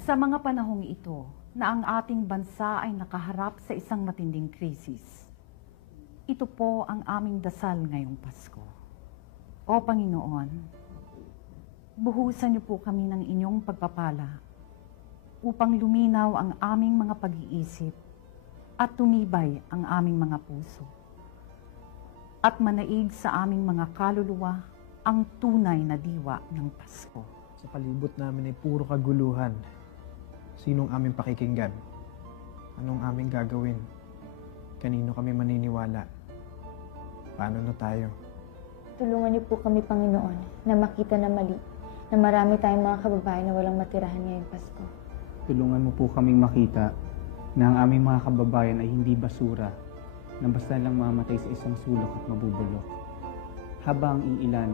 Sa mga panahong ito na ang ating bansa ay nakaharap sa isang matinding krisis, ito po ang aming dasal ngayong Pasko. O Panginoon, buhusan niyo po kami ng inyong pagpapala upang luminaw ang aming mga pag-iisip at tumibay ang aming mga puso at manaig sa aming mga kaluluwa ang tunay na diwa ng Pasko. Sa palibot namin ay puro kaguluhan. Sinong aming pakikinggan? Anong aming gagawin? Kanino kami maniniwala? Paano na tayo? Tulungan niyo po kami, Panginoon, na makita na mali, na marami tayong mga kababayan na walang matirahan ngayong Pasko. Tulungan mo po kaming makita na ang aming mga kababayan ay hindi basura, na basta lang mamatay sa isang sulok at mabubulok. Habang ang ilan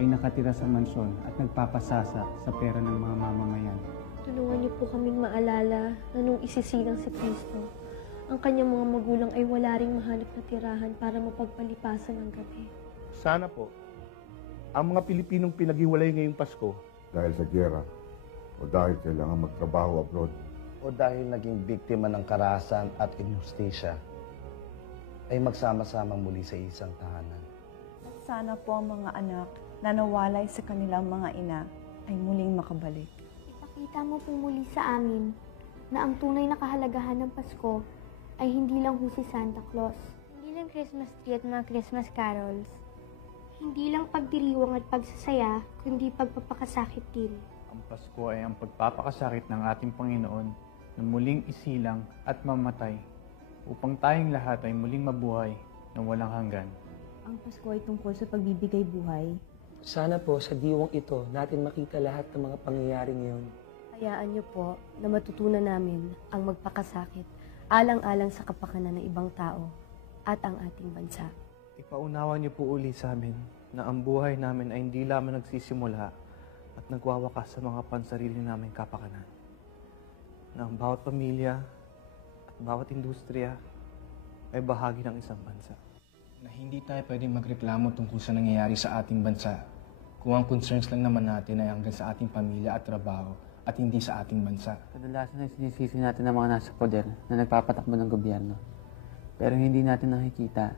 ay nakatira sa mansyon at nagpapasasa sa pera ng mga mamamayan. Tulungan niyo po kaming maalala na nung isisilang si Kristo, ang kanyang mga magulang ay wala ring mahanap na tirahan para mapagpalipasan ang gabi. Sana po, ang mga Pilipinong pinaghiwalay ngayong Pasko, Dahil sa giyera o dahil kailangan magtrabaho abroad. O dahil naging biktima ng karahasan at injustisya, ay magsama-samang muli sa isang tahanan. Sana po ang mga anak na nawalay sa kanilang mga ina ay muling makabalik. Ipakita mo po muli sa amin na ang tunay na kahalagahan ng Pasko ay hindi lang si Santa Claus. Hindi lang Christmas tree at mga Christmas carols. Hindi lang pagdiriwang at pagsasaya, kundi pagpapakasakit din. Ang Pasko ay ang pagpapakasakit ng ating Panginoon na muling isilang at mamatay upang tayong lahat ay muling mabuhay ng walang hanggan. Ang Pasko ay tungkol sa pagbibigay buhay. Sana po sa diwang ito natin makita lahat ng mga pangyayari ngayon. Hayaan niyo po na matutunan namin ang magpakasakit alang-alang sa kapakanan ng ibang tao at ang ating bansa. ipaunawa niyo po uli sa amin na ang buhay namin ay hindi lamang nagsisimula at nagwawakas sa mga pansarili naming kapakanan. Na ang bawat pamilya at bawat industriya ay bahagi ng isang bansa. Na hindi tayo pwedeng magreklamo tungkol sa nangyayari sa ating bansa kung ang concerns lang naman natin ay hanggang sa ating pamilya at trabaho at hindi sa ating bansa. Kadalasan ay sinisisi natin ang mga nasa poder na nagpapatakbo ng gobyerno. Pero hindi natin nakikita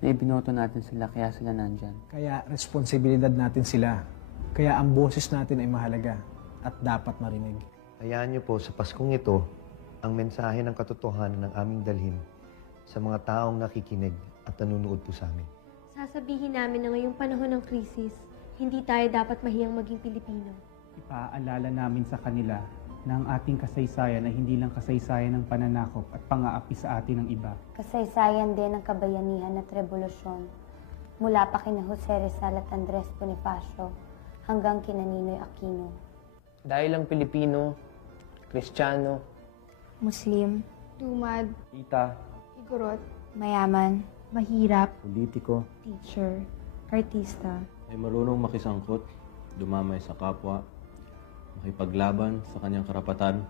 na ibinoto natin sila kaya sila nandyan. Kaya responsibilidad natin sila. Kaya ang boses natin ay mahalaga at dapat marinig. Hayaan niyo po sa Paskong ito ang mensahe ng katotohanan ng aming dalhin sa mga taong nakikinig at nanunood po sa amin. Sasabihin namin na ngayong panahon ng krisis, hindi tayo dapat mahiyang maging Pilipino. Ipaalala namin sa kanila na ang ating kasaysayan ay hindi lang kasaysayan ng pananakop at pang-aapi sa atin ng iba. Kasaysayan din ng kabayanihan at revolusyon. Mula pa kina Jose Rizal at Andres Bonifacio hanggang kina Ninoy Aquino. Dahil ang Pilipino, Kristiyano, Muslim, Tumad, Ita, Igorot, mayaman, mahirap, politiko, Teacher, artista, ay marunong makisangkot, dumamay sa kapwa, makipaglaban sa kanyang karapatan,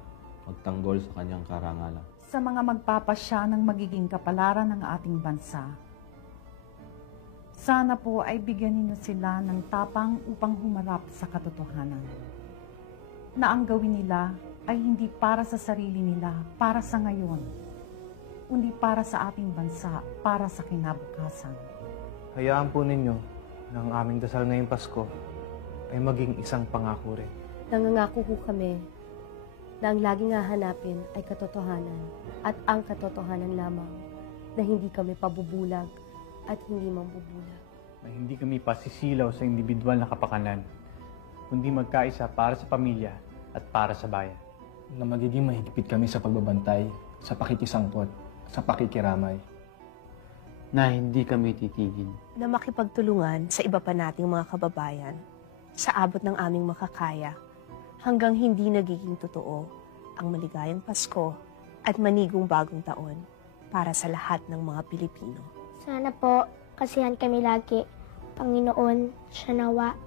magtanggol sa kanyang karangalan. Sa mga magpapasya ng magiging kapalaran ng ating bansa, sana po ay bigyan ninyo sila ng tapang upang humarap sa katotohanan. Na ang gawin nila ay hindi para sa sarili nila, para sa ngayon, kundi para sa ating bansa, para sa kinabukasan. Hayaan po ninyo na ang aming dasal ngayong Pasko ay maging isang pangako rin. Nangangako ho kami na ang laging hahanapin ay katotohanan at ang katotohanan lamang na hindi kami pabubulag at hindi mambubulag. na hindi kami pasisilaw sa individual na kapakanan, kundi magkaisa para sa pamilya at para sa bayan. Na magiging mahigpit kami sa pagbabantay, sa pakikisangkot, sa pakikiramay. Na hindi kami titigil. Na makipagtulungan sa iba pa nating mga kababayan sa abot ng aming makakaya hanggang hindi nagiging totoo ang maligayang Pasko at manigong bagong taon para sa lahat ng mga Pilipino. Sana po, kasihan kami lagi. Panginoon, siya nawa.